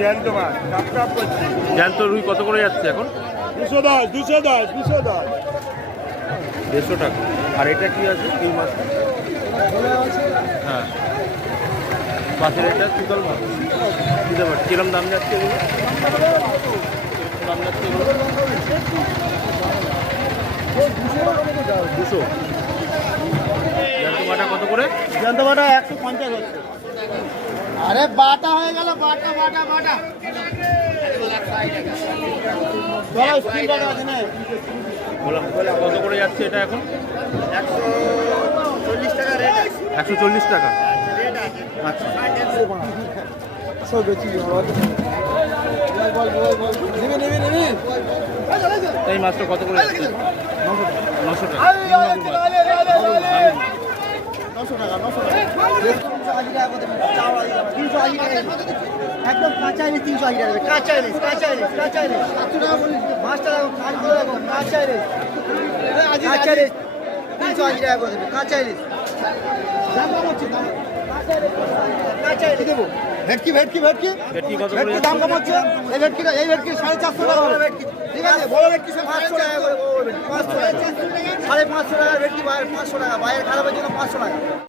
জ্যান্ত মাছ cup cup করছে। জ্যান্ত রুই কত করে যাচ্ছে এখন? দুশো দশ দুশো দশ দুশো দশ। দেড়শো টাকা। আর এটা কি আছে? এই মাছ? হ্যাঁ। পাশের এটা চিতল মাছ। দিতে পারি কিরম দাম যাচ্ছে এগুলো? দাম যাচ্ছে এগুলো? দুশো। করে? জ্যান্ত মাটা একশো পঞ্চাশ হচ্ছে। আরে বাটা হয়ে গেল বাটা বাটা বাটা। বাটা কত করে যাচ্ছে এটা এখন? একশো চল্লিশ টাকা আচ্ছা। এই মাছটা কত করে যাচ্ছে? নশো টাকা নশো টাকা নশো টাকা তিনশো আশি টাকা করে দেবেন চাওড়া দিয়ে দেবেন। তিনশো আশি টাকা দেবেন। একদম কাঁচা ইলিশ তিনশো আশি টাকা। কাঁচা ইলিশ কাঁচা ইলিশ কাঁচা ইলিশ সাতশো টাকা বলিস মাছটা দেখো মাছগুলো দেখো কাঁচা ইলিশ কাঁচা ইলিশ তিনশো আশি টাকা করে দেবেন কাঁচা ইলিশ দাম কম হচ্ছে দাম কাঁচা ইলিশ দেবো। ভেটকি ভেটকি ভেটকি। ভেটকি দাম কম হচ্ছে এই ভেটকি এই ভেটকি সাড়ে চারশো টাকা হবে ঠিক আছে বড় ভেটকি পাঁচশো টাকা করে পাঁচশো টাকা সাড়ে পাঁচশো টাকা ভেটকি বাইরে পাঁচশো টাকা। বাইরে খারাপের জন্য পাঁচশো টাকা।